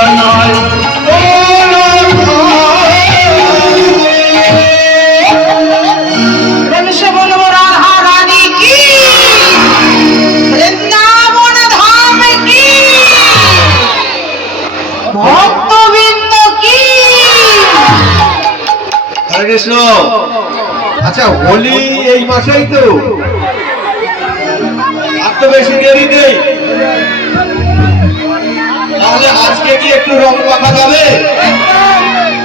আর নয় কৃষ্ণ। আচ্ছা হোলি এই মাসেই তো, আর তো বেশি দেরি নেই, তাহলে আজকে কি একটু রং মাখা যাবে?